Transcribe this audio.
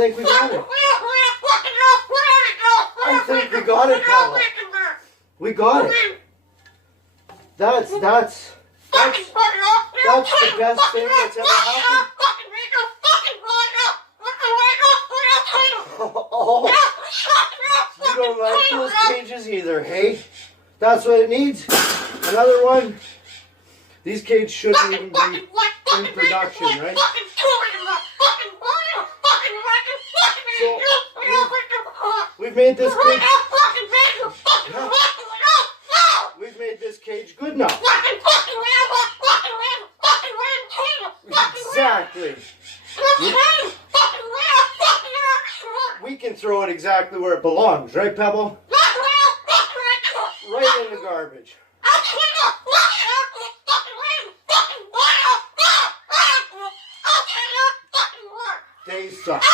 think we got it. I think we got it, Pebble. We got it. That's the best thing that's ever happened. Oh, you don't like those cages either, hey? That's what it needs. Another one. These cages shouldn't even be in production, right? So, we've made this cage. We've made this cage good now. Exactly. We can throw it exactly where it belongs, right, Pebble? Right in the garbage. They suck.